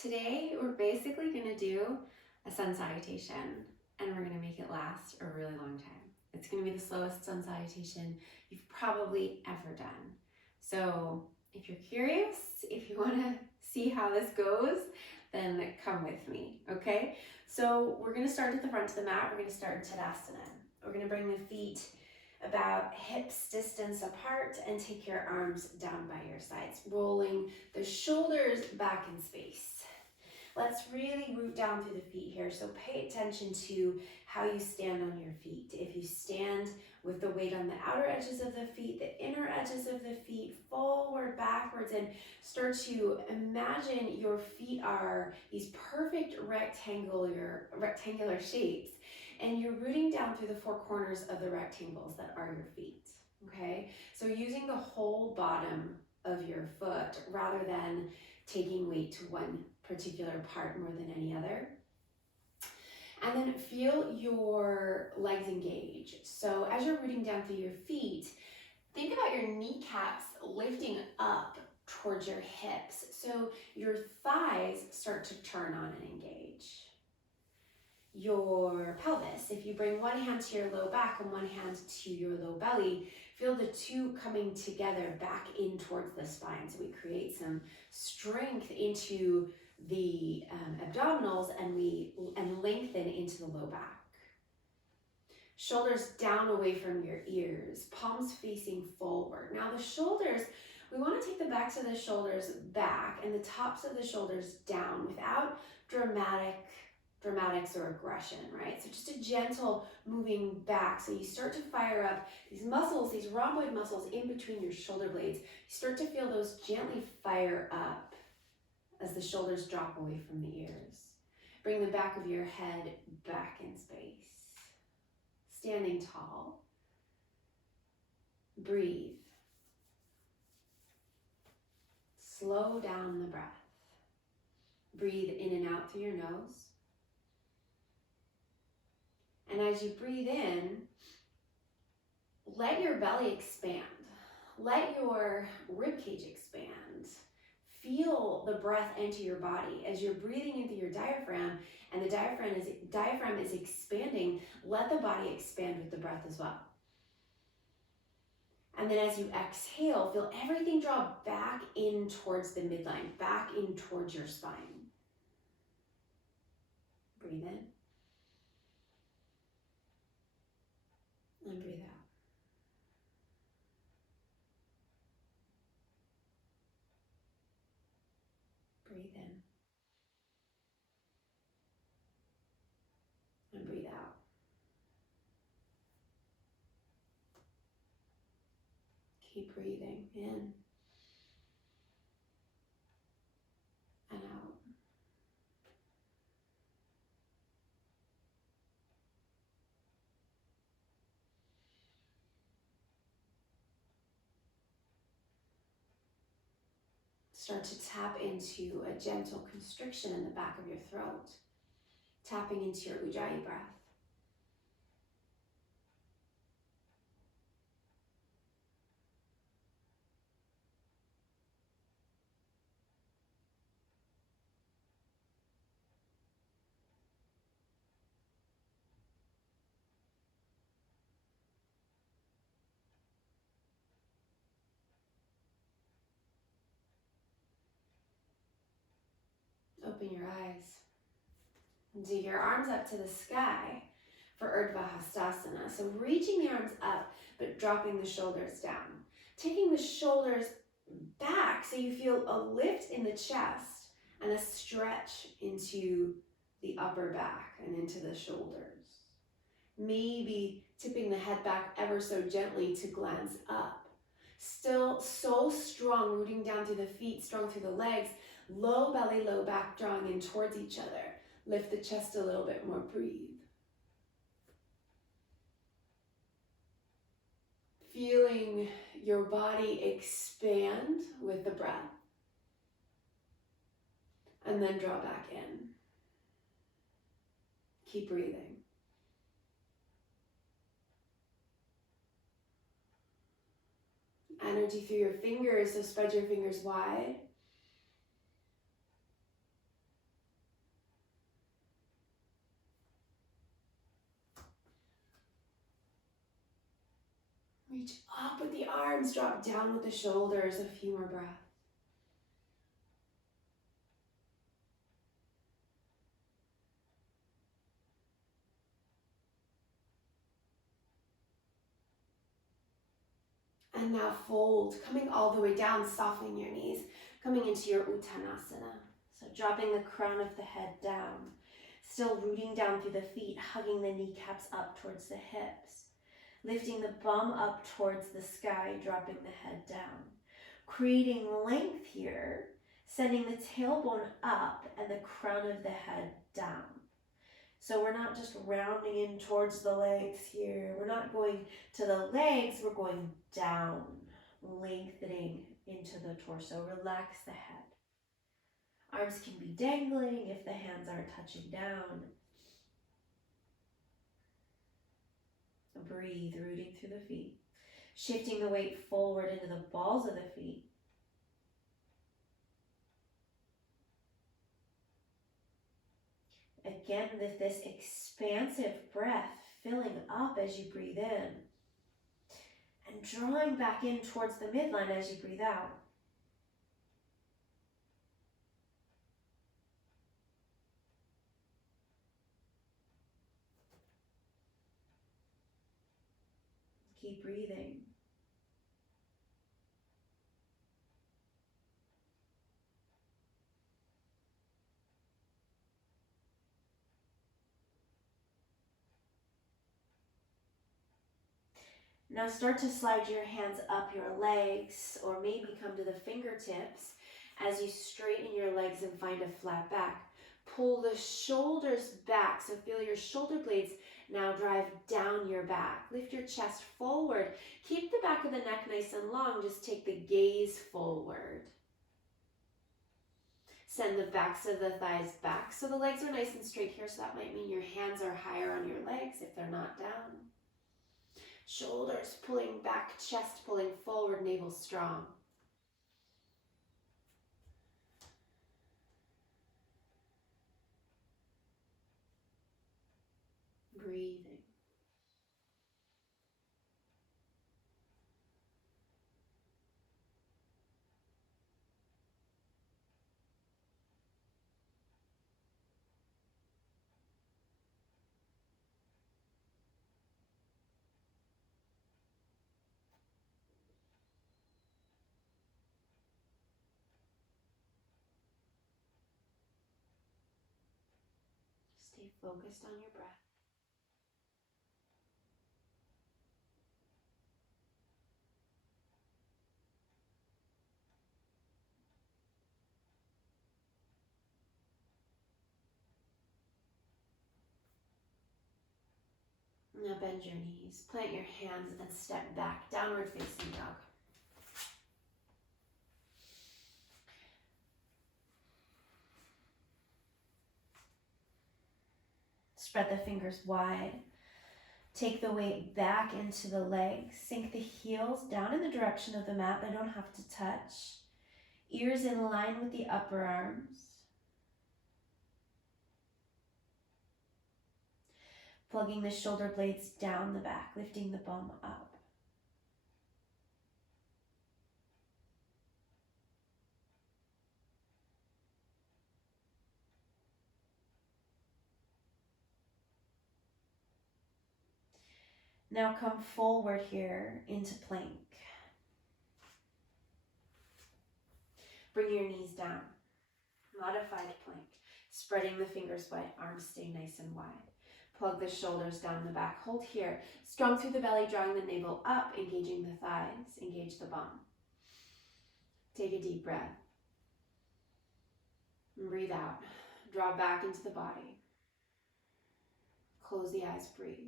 today we're basically going to do a sun salutation, and we're going to make it last a really long time. It's going to be the slowest sun salutation you've probably ever done. So if you're curious, if you want to see how this goes, then come with me, okay? So we're going to start at the front of the mat. We're going to start in Tadasana. We're going to bring the feet about hips distance apart and take your arms down by your sides, rolling the shoulders back in space. Let's really root down through the feet here. So pay attention to how you stand on your feet. If you stand with the weight on the outer edges of the feet, the inner edges of the feet, forward, backwards, and start to imagine your feet are these perfect rectangular shapes, and you're rooting down through the four corners of the rectangles that are your feet, okay? So using the whole bottom of your foot rather than taking weight to one particular part more than any other. And then feel your legs engage. So as you're rooting down through your feet, think about your kneecaps lifting up towards your hips. So your thighs start to turn on and engage. Your pelvis, if you bring one hand to your low back and one hand to your low belly, feel the two coming together back in towards the spine. So we create some strength into the abdominals and lengthen into the low back. Shoulders down away from your ears, palms facing forward. Now the shoulders, we want to take the backs of the shoulders back and the tops of the shoulders down without dramatics or aggression, right? So just a gentle moving back. So you start to fire up these muscles, these rhomboid muscles in between your shoulder blades. You start to feel those gently fire up as the shoulders drop away from the ears. Bring the back of your head back in space. Standing tall. Breathe. Slow down the breath. Breathe in and out through your nose. And as you breathe in, let your belly expand. Let your ribcage expand. Feel the breath enter your body. As you're breathing into your diaphragm and the diaphragm is expanding, let the body expand with the breath as well. And then as you exhale, feel everything draw back in towards the midline, back in towards your spine. Breathe in. And breathe out. Breathe in. And breathe out. Keep breathing in and out. Start to tap into a gentle constriction in the back of your throat, tapping into your Ujjayi breath. Open your eyes. And do your arms up to the sky for Urdhva Hastasana. So reaching the arms up, but dropping the shoulders down. Taking the shoulders back so you feel a lift in the chest and a stretch into the upper back and into the shoulders. Maybe tipping the head back ever so gently to glance up. Still so strong, rooting down through the feet, strong through the legs. Low belly, low back, drawing in towards each other. Lift the chest a little bit more, breathe. Feeling your body expand with the breath. And then draw back in. Keep breathing. Energy through your fingers, so spread your fingers wide. Reach up with the arms, drop down with the shoulders. A few more breaths. And now fold, coming all the way down, softening your knees, coming into your Uttanasana. So dropping the crown of the head down, still rooting down through the feet, hugging the kneecaps up towards the hips, lifting the bum up towards the sky, dropping the head down, creating length here, sending the tailbone up and the crown of the head down. So we're not just rounding in towards the legs here. We're not going to the legs, we're going down, lengthening into the torso. Relax the head. Arms can be dangling if the hands aren't touching down. Breathe, rooting through the feet. Shifting the weight forward into the balls of the feet. Again, with this expansive breath, filling up as you breathe in and drawing back in towards the midline as you breathe out. Keep breathing. Now start to slide your hands up your legs or maybe come to the fingertips as you straighten your legs and find a flat back. Pull the shoulders back, so feel your shoulder blades now drive down your back. Lift your chest forward. Keep the back of the neck nice and long, just take the gaze forward. Send the backs of the thighs back so the legs are nice and straight here, so that might mean your hands are higher on your legs if they're not down. Shoulders pulling back, chest pulling forward, navel strong. Breathing. Stay focused on your breath. Now bend your knees, plant your hands and step back, downward facing dog. Spread the fingers wide. Take the weight back into the legs. Sink the heels down in the direction of the mat. They don't have to touch. Ears in line with the upper arms. Plugging the shoulder blades down the back, lifting the bum up. Now come forward here into plank. Bring your knees down. Modified plank. Spreading the fingers wide, arms stay nice and wide. Plug the shoulders down the back. Hold here. Strong through the belly, drawing the navel up, engaging the thighs, engage the bum. Take a deep breath. And breathe out. Draw back into the body. Close the eyes, breathe.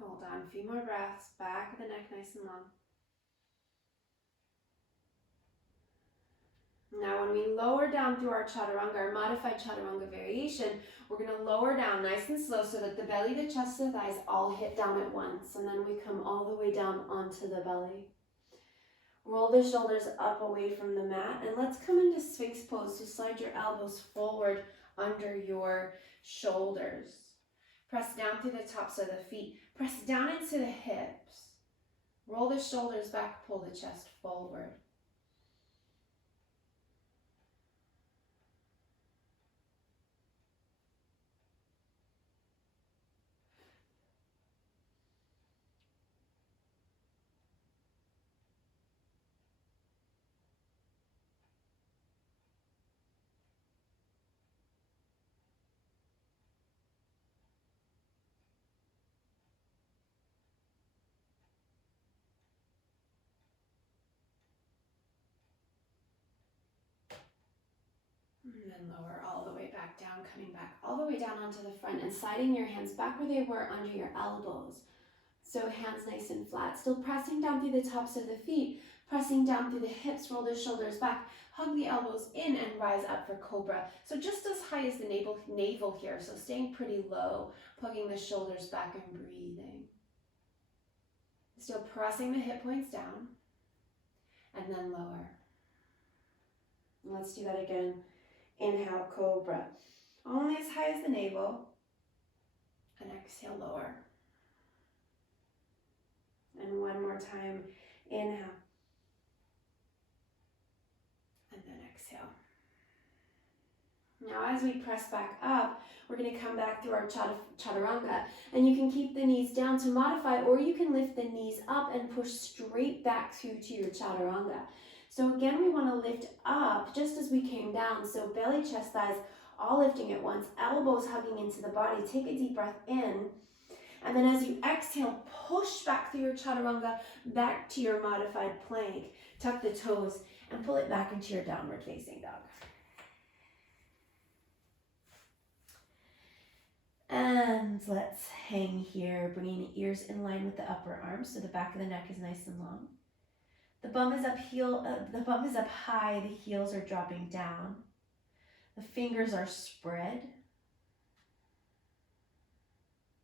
Hold on, a few more breaths. Back of the neck nice and long. Now Now, when we lower down through our chaturanga, our modified chaturanga variation, we're going to lower down nice and slow so that the belly, the chest, the thighs all hit down at once. And then we come all the way down onto the belly. Roll the shoulders up away from the mat. And let's come into Sphinx pose. So slide your elbows forward under your shoulders. Press down through the tops of the feet. Press down into the hips. Roll the shoulders back, pull the chest forward. And then lower all the way back down, coming back all the way down onto the front and sliding your hands back where they were under your elbows. So hands nice and flat, still pressing down through the tops of the feet, pressing down through the hips, roll the shoulders back, hug the elbows in and rise up for cobra. So just as high as the navel here, so staying pretty low, plugging the shoulders back and breathing. Still pressing the hip points down and then lower. Let's do that again. Inhale, cobra. Only as high as the navel. And exhale, lower. And one more time. Inhale. And then exhale. Now as we press back up, we're going to come back through our chaturanga. And you can keep the knees down to modify, or you can lift the knees up and push straight back through to your chaturanga. So again, we want to lift up just as we came down. So belly, chest, thighs, all lifting at once. Elbows hugging into the body. Take a deep breath in. And then as you exhale, push back through your chaturanga, back to your modified plank. Tuck the toes and pull it back into your downward facing dog. And let's hang here, bringing the ears in line with the upper arms so the back of the neck is nice and long. The bum is up high, the heels are dropping down. The fingers are spread.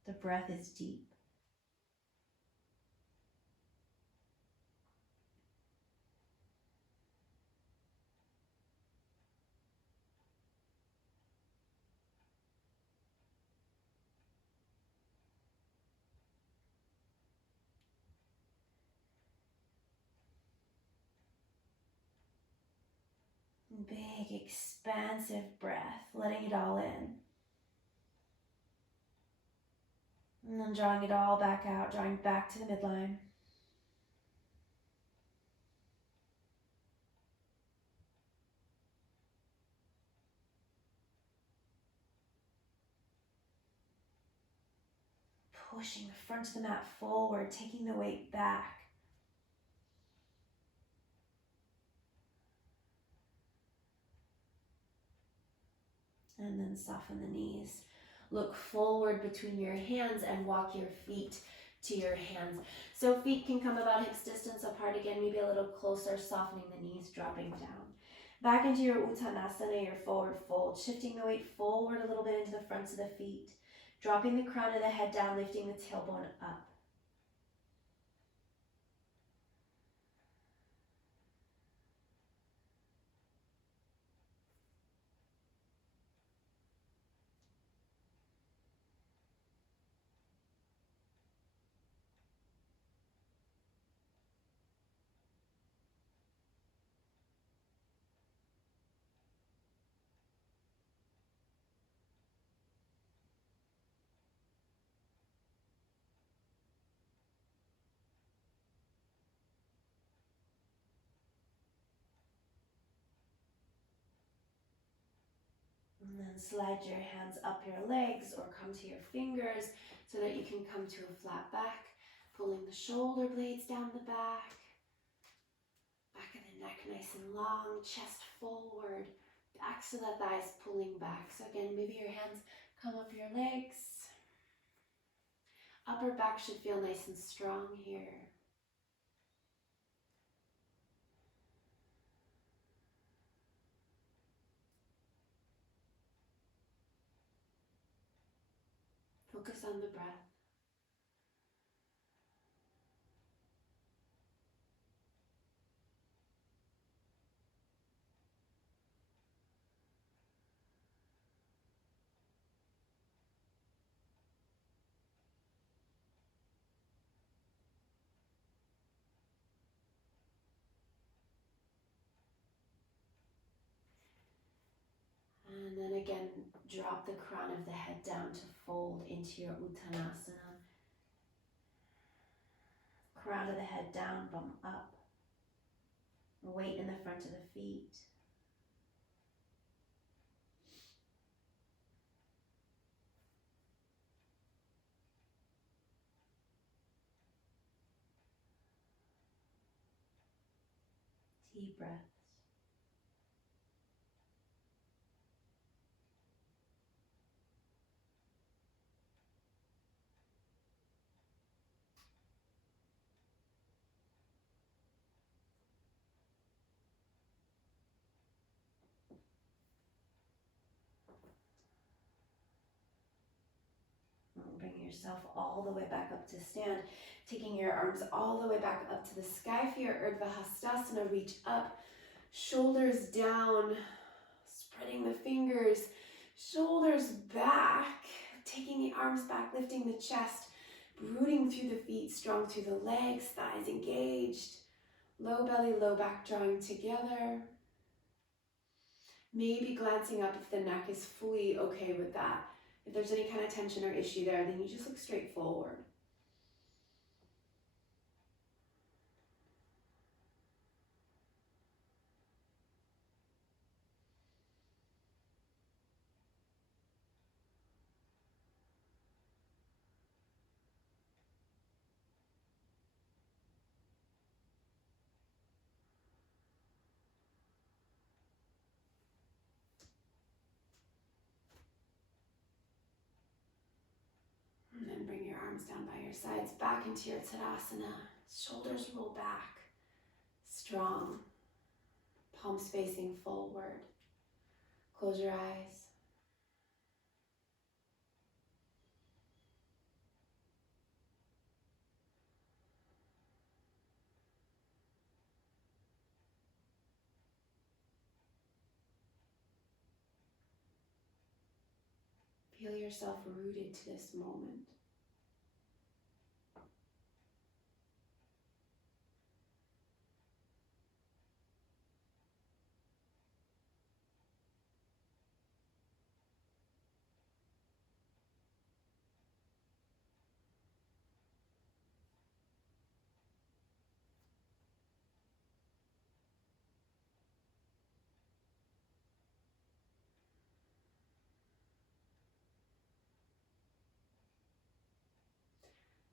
The breath is deep. Big, expansive breath, letting it all in. And then drawing it all back out, drawing back to the midline. Pushing the front of the mat forward, taking the weight back. And then soften the knees. Look forward between your hands and walk your feet to your hands. So feet can come about hips distance apart again, maybe a little closer, softening the knees, dropping down. Back into your Uttanasana, your forward fold, shifting the weight forward a little bit into the fronts of the feet, dropping the crown of the head down, lifting the tailbone up. And then slide your hands up your legs or come to your fingers so that you can come to a flat back, pulling the shoulder blades down the back. Back of the neck nice and long, chest forward, backs of the thighs pulling back. So again, maybe your hands come up your legs. Upper back should feel nice and strong here. Focus on the breath. And then again, drop the crown of the head down to fold into your Uttanasana. Crown of the head down, bum up. Weight in the front of the feet. Deep breaths. Bring yourself all the way back up to stand, taking your arms all the way back up to the sky for your Urdhva Hastasana. Reach up, shoulders down, spreading the fingers, shoulders back, taking the arms back, lifting the chest, rooting through the feet, strong through the legs, thighs engaged, low belly, low back drawing together. Maybe glancing up if the neck is fully okay with that. If there's any kind of tension or issue there, then you just look straight forward. And then bring your arms down by your sides, back into your Tadasana. Shoulders roll back, strong. Palms facing forward. Close your eyes. Feel yourself rooted to this moment.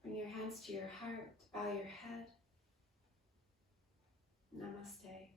Bring your hands to your heart, bow your head. Namaste.